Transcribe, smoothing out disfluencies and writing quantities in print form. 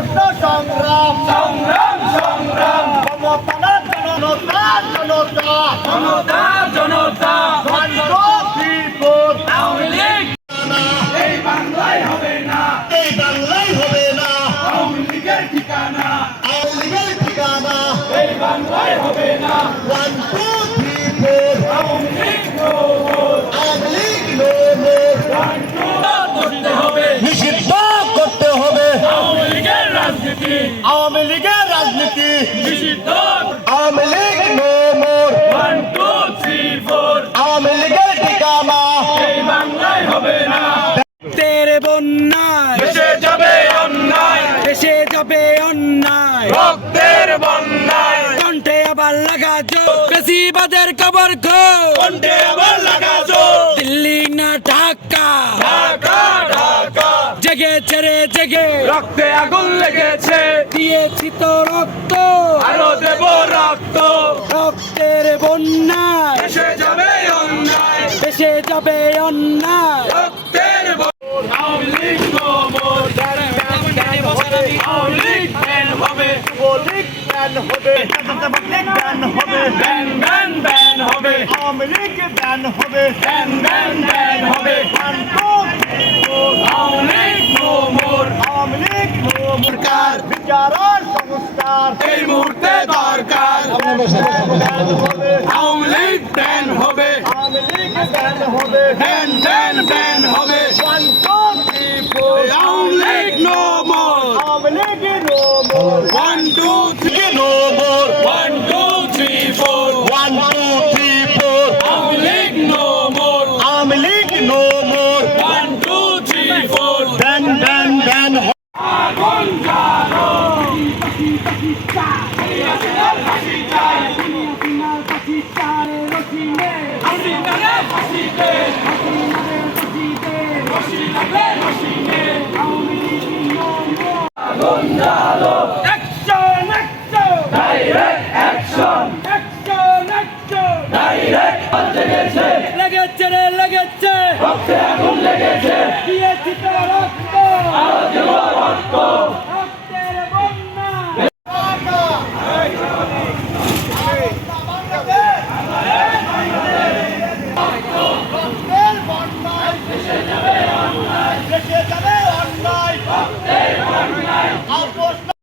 স্বর্ণ সংগ্রাম সংগ্রাম সংগ্রাম জনতা জনতা জনতা জনতা জনতা শান্তিপুর আওয়ামী লীগ এই বাংলায় হবে না, এই বাংলায় হবে না আওয়ামী লীগের ঠিকানা আওয়ামী লীগের ঠিকানা এই বাংলায় হবে না, 1 2 3 4 Awami League no more। Awami League no more করতে হবে নিষিদ্ধ করতে হবে আওয়ামী লীগের রাজনীতি, আওয়ামী লীগের রাজনীতি নিষিদ্ধ। Awami League no more 1 2 3 4 Awami লীগের ঠিকানা এই বাংলায় হবে না। তেরে বন্যায় দেশে যাবে অন্যায়, দেশে যাবে অন্যায়, রক্তের বন্যায়, কণ্ঠে আবার লাগা জোর, বেশিবাদের খবর খো, কণ্ঠে আবার লাগা জোর, দিল্লি না ঢাকা, ঢাকা ঢাকা, জেগেছে রে জেগে, রক্তে আগুন লেগেছে, দিয়েছি তো রক্ত, আরো দেব রক্ত। রক্তের বন্যায় দেশে যাবে অন্যায়, দেশে যাবে অন্যায়, রক্তের Awami League no more। Awami League ban হবে, যুবলীগ ব্যান হবে জাতীয়তাবাদী ব্যান হবে ব্যান ব্যান ব্যান হবে, আওয়ামী লীগ ব্যান হবে ব্যান ব্যান ব্যান হবে, 1 2 3 4 Awami League no more। Awami League no more সরকার বিচার সংস্কার এই মুহূর্তে দরকার, ব্যান হবে আওয়ামী লীগ ব্যান হবে, আওয়ামী লীগ ব্যান হবে ব্যান ব্যান ব্যান হবে, 1 2 3 4 Awami League no more। Awami League no more 1 2 3 no more 1 2 3 4 1 2 3 4 Awami League no more। Awami League no more 1 2 3 4 ban ban ban আগুন জ্বালো, হাসিনার ফাঁসি চাই, হাসিনার ফাঁসি দে, রশি লাগলে রশি নে। আগুন জ্বালো, action action direct action, action action, direct জেগেছে, লেগেছে রে লেগেছে, রক্তে